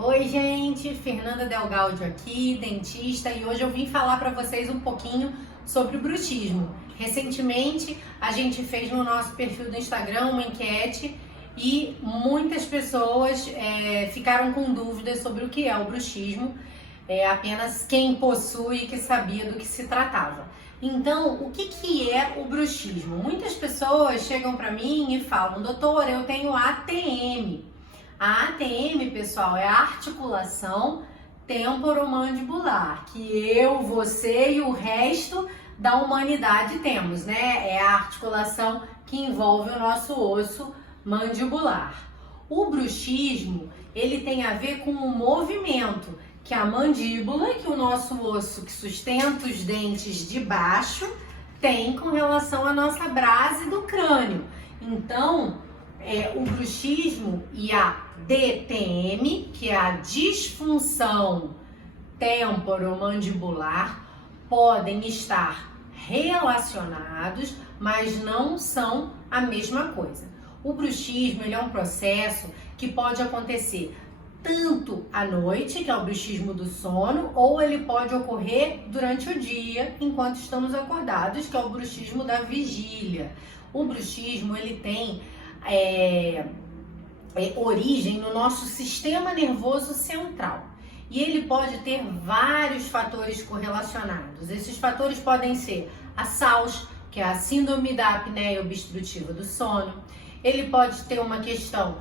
Oi gente, Fernanda Del Gaudio aqui, dentista, e hoje eu vim falar para vocês um pouquinho sobre o bruxismo. Recentemente a gente fez no nosso perfil do Instagram uma enquete e muitas pessoas ficaram com dúvidas sobre o que é o bruxismo, apenas quem possui que sabia do que se tratava. Então, o que é o bruxismo? Muitas pessoas chegam para mim e falam: doutora, eu tenho ATM. A ATM, pessoal, é a articulação temporomandibular, que eu, você e o resto da humanidade temos, né? É a articulação que envolve o nosso osso mandibular. O bruxismo, ele tem a ver com o movimento que a mandíbula, que o nosso osso que sustenta os dentes de baixo, tem com relação à nossa base do crânio. Então, o bruxismo e a DTM, que é a disfunção temporomandibular, podem estar relacionados, mas não são a mesma coisa. O bruxismo, ele é um processo que pode acontecer tanto à noite, que é o bruxismo do sono, ou ele pode ocorrer durante o dia, enquanto estamos acordados, que é o bruxismo da vigília. O bruxismo, ele tem origem no nosso sistema nervoso central e ele pode ter vários fatores correlacionados. Esses fatores podem ser a SAOS, que é a síndrome da apneia obstrutiva do sono. Ele pode ter uma questão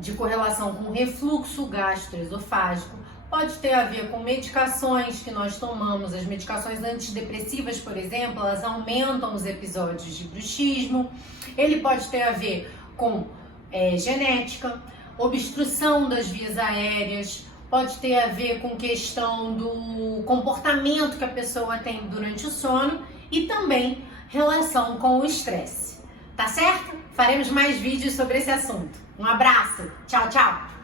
de correlação com refluxo gastroesofágico, pode ter a ver com medicações que nós tomamos. As medicações antidepressivas, por exemplo, elas aumentam os episódios de bruxismo. Ele pode ter a ver com genética, obstrução das vias aéreas, pode ter a ver com questão do comportamento que a pessoa tem durante o sono e também relação com o estresse. Tá certo? Faremos mais vídeos sobre esse assunto. Um abraço, tchau, tchau!